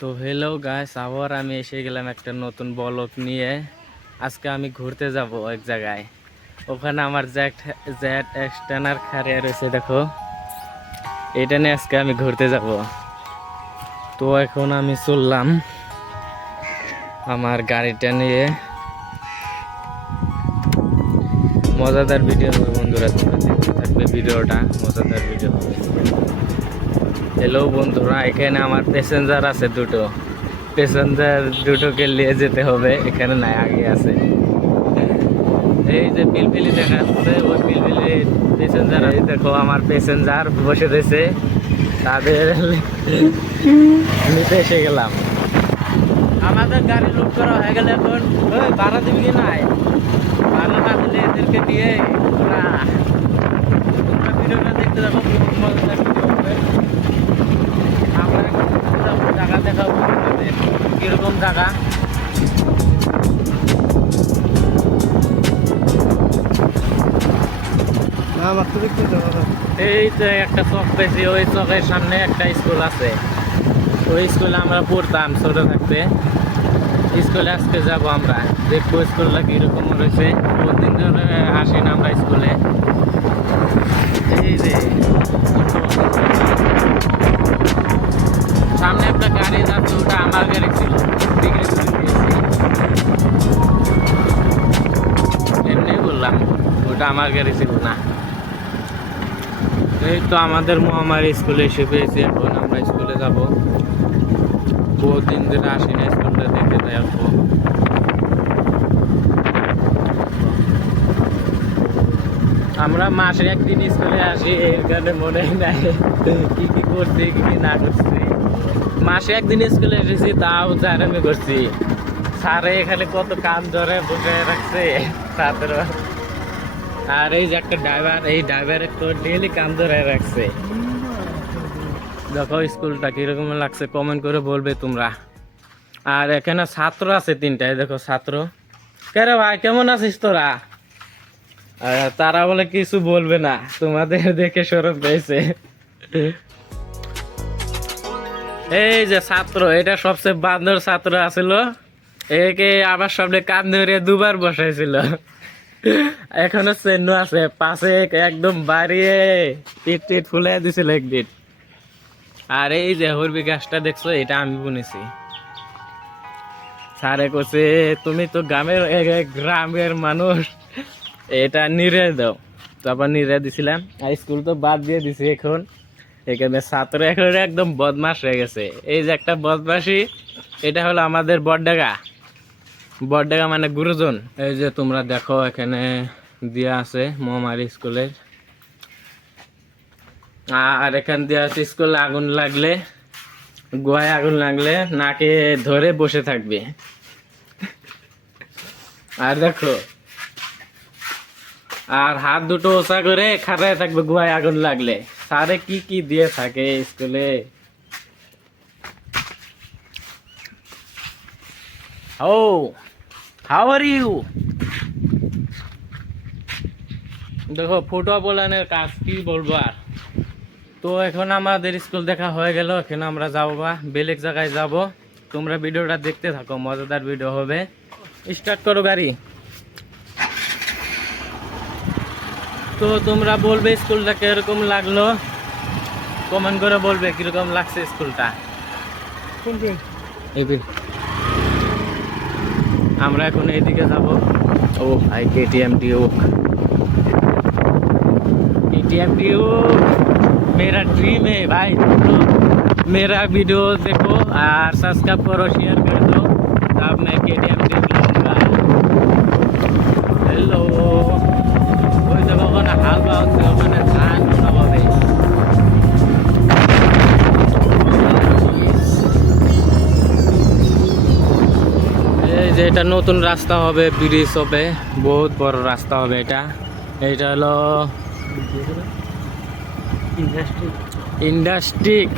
তো hello guys, আবার আমি এসে গেলাম একটা নতুন ব্লগ নিয়ে। আজকে আমি ঘুরতে যাব এক জায়গায়। ওখানে আমার জ্যাট এক্সটার্নার খারিয়া রয়েছে, দেখো এটা নিয়ে আজকে আমি ঘুরতে যাব। তো এখন আমি চললাম আমার গাড়িটা নিয়ে। মজাদার ভিডিও হবে বন্ধুরা, তোমরা দেখতে থাকবে ভিডিওটা, মজাদার ভিডিও হবে। হ্যালো বন্ধুরা, এখানে আমার প্যাসেঞ্জার আছে দুটোকে নিয়ে যেতে হবে। এখানে নাই, আগে আছে। এই যে পিলপিলি দেখা যাচ্ছে, ওই পিলপিলি প্যাসেঞ্জার। এই দেখো আমার প্যাসেঞ্জার বসে রয়েছে, তাদের নিতে এসে গেলাম। আমাদের গাড়ি লোড করা হয়ে গেলে এখন ওই ভাড়া দিবি কি নাই, ভাড়া না দিলে এদেরকে দিয়ে ওরা ভিডিওটা দেখতে যাবো, মজাদার ভিডিও হবে। আমরা এখন জায়গা দেখাবো কিরকম জায়গা। এই যে একটা চক পেয়েছি, ওই চকের সামনে একটা স্কুল আছে। ওই স্কুলে আমরা পড়তাম ছোট থাকতে। স্কুলে আজকে যাব আমরা, দেখবো স্কুলটা কিরকম রয়েছে। বহুদিন ধরে আসি না আমরা স্কুলে। এই যে সামনে একটা গাড়ি যাচ্ছে, ওটা আমার গাড়ি ছিল, বিক্রি করে দিয়েছি। এমনি বললাম, ওটা আমার গাড়ি ছিল না। এই তো আমাদের মহামারী স্কুলে এসে পেয়েছি। এখন আমরা স্কুলে যাব। বহুত দিন ধরে আসি না, স্কুলটা দেখতে যাবো। আমরা মাসে একদিন স্কুলে আসি, এর কারণে মনে নাই কি কি করছি কি কি না করছি। মাসে একদিন স্কুলে এসেছি, তাও জানামি করছি। স্যারে এখানে কত কাম ধরে বসে রাখছে ছাত্র। আর এই যে একটা ড্রাইভার, এই ড্রাইভারের তো ডেলি কাম ধরে রাখছে। দেখো স্কুলটা কিরকম লাগছে, কমেন্ট করে বলবে তোমরা। আর এখানে ছাত্র আছে তিনটায়, দেখো ছাত্র। কে রে ভাই, কেমন আছিস তোরা? তারা বলে কিছু বলবে না, তোমাদের দেখে শরম পেয়েছে। এই যে ছাত্র, এটা সবচেয়ে বান্দর ছাত্র আছিল। একে আবার সামনে কান ধরে দুবার বসাইছিল। এখনো চেন্ন আছে পাশে, একদম বাড়িয়ে পিট টিট ফুলাই দিছিল একদিন। আর এই যে হরবি গাছটা দেখছো, এটা আমি বুনেছি। স্যারে কছে তুমি তো গ্রামের মানুষ, এটা নিরে দাও। তারপর নিরে দিছিলাম। আর স্কুল তো বাদ দিয়ে দিছি এখন। এখানে ছাত্র এখন একদম বদমাস হয়ে গেছে। এই যে একটা বদমাসি, এটা হলো আমাদের বড়ডাঙ্গা। বড়ডাঙ্গা মানে গুরুজন। এই যে তোমরা দেখো, এখানে দেয়া আছে মহামারী স্কুলের। আর এখান দিয়ে আছে স্কুলে আগুন লাগলে, গোয়ায় আগুন লাগলে নাকে ধরে বসে থাকবে। আর দেখো, আর হাত দুটো ওচা করে খাড়ায় থাকবে গোয়ায় আগুন লাগলে। স্যারে কি কি দিয়ে থাকে স্কুলে। ও হাউ আর ইউ। দেখো ফুটবলের কাজ কি বলবো আর। তো এখন আমাদের স্কুল দেখা হয়ে গেল, এখন আমরা যাবো বা বেলেগ জায়গায় যাব। তোমরা ভিডিওটা দেখতে থাকো, মজাদার ভিডিও হবে। স্টার্ট করো গাড়ি। তো তোমরা বলবে স্কুলটা কিরকম লাগলো, কমেন্ট করে বলবে কিরকম লাগছে স্কুলটা। আমরা এখন এইদিকে যাব। ও ভাই, কেটিএম ডিউক, केटीएम ड्यूक मेरा ड्रीम है भाई। तो मेरा वीडियो देखो और सब्सक्राइब करो, शेयर कर दो, तब मैं केटीएम ड्यूक लूँगा। हेलो, ওই দেখো ওখানে হালকা হচ্ছে, ওখানে ধান করা হবে। এই যে এটা নতুন রাস্তা হবে, ব্রিজ হবে, বহুত বড় রাস্তা হবে এটা। এটা হলো ইন্ডাস্ট্রিক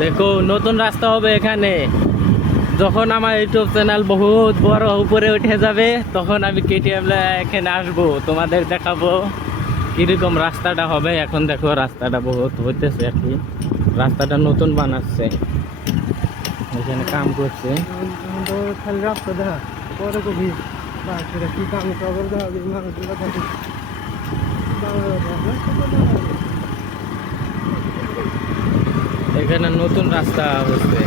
দেখো নতুন রাস্তা হবে এখানে। যখন আমার ইউটিউব চ্যানেল বহুত বড় উপরে উঠে যাবে তখন আমি কেটিএম এখানে আসবো, তোমাদের দেখাবো কিরকম রাস্তাটা হবে। এখন দেখো রাস্তাটা বহুত হইতেছে আর কি, রাস্তাটা নতুন বানাচ্ছে, এখানে কাম করছে। খালি রাস্তা দেখা পরে কবি কি কাম খবর দেখা মানুষগুলো থাকে। এখানে নতুন রাস্তা হচ্ছে,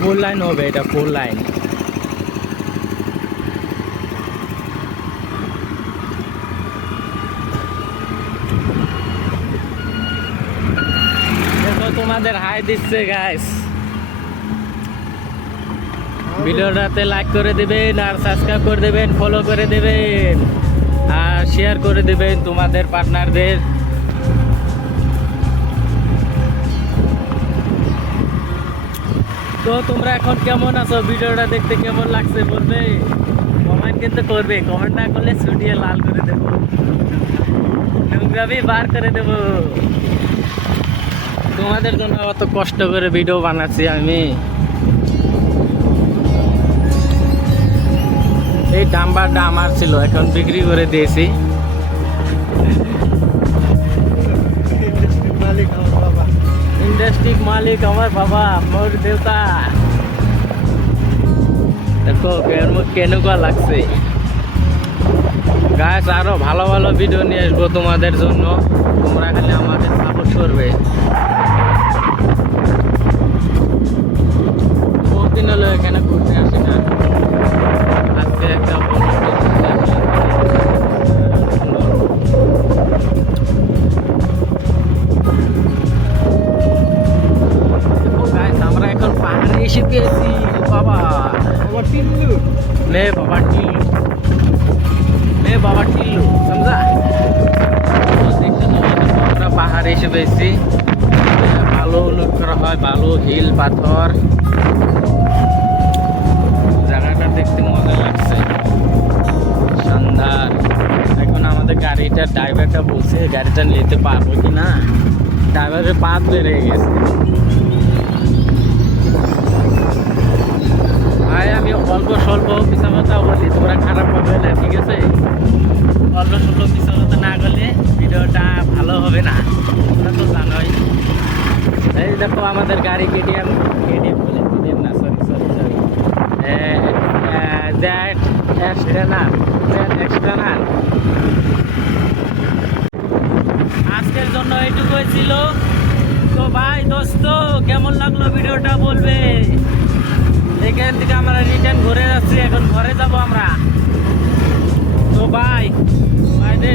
4 লাইন হবে, এটা 4 লাইন। দেখো তোমাদের হাই দিচ্ছে গাইস, ভিডিওটাতে লাইক করে দিবেন আর সাবস্ক্রাইব করে দেবেন, ফলো করে দেবেন আর শেয়ার করে দেবেন তোমাদের পার্টনারদের। তো তোমরা এখন কেমন আছো, ভিডিওটা দেখতে কেমন লাগছে বলবে, কমেন্ট কিন্তু করবে, কমেন্ট না করলে ছুটিয়ে লাল করে দেবো, নোংরামি বার করে দেবো। তোমাদের জন্য অত কষ্ট করে ভিডিও বানাচ্ছি আমি। এই ডাম্বারটা আমার ছিল, এখন বিক্রি করে দিয়েছি। ইন্ডাস্ট্রির মালিক আমার বাবা, মোর দেবতা। দেখো কেনুকা লাগছে গাছ, আরো ভালো ভালো ভিডিও নিয়ে আসবো তোমাদের জন্য, তোমরা খালি আমাদের সাপোর্ট করবে। বহুদিন হলো এখানে ঘুরতে আসি না, আজকে একটা আমরা এখন পাহাড়ে এসে পেয়েছি বাবা। ले बाबा टिल्लू, ले बाबा टिल्लू समझा। আমরা পাহাড়ে এসে পেয়েছি, ভালো লুক করা হয়, ভালো হিল পাথর, জায়গাটা দেখতে মজা লাগছে, শানদার। এখন আমাদের গাড়িটা ড্রাইভারটা বলছে গাড়িটা নিতে পারবো কি না, ড্রাইভারের পা বেড়ে গেছে। আমি অল্প স্বল্প মিশা কথা বলি, তোমরা খারাপ হবে না, ঠিক আছে? অল্প স্বল্প মিশা কথা না করলে ভিডিওটা ভালো হবে না, তোমরা তো জানোই। এই দেখো আমাদের গাড়ি কেটিএম, কেটিএম বলে কেটিএম না, সরি সরি সরি, জ্যাট এক্সট্রানার, জ্যাট এক্সট্রানার। আজকের জন্য এইটুকুই ছিল। তো ভাই দোস্ত কেমন লাগলো ভিডিওটা বলবে। এখান থেকে আমরা রিটার্ন ঘুরে যাচ্ছি, এখন ঘরে যাব আমরা। তো বাই বাই দে।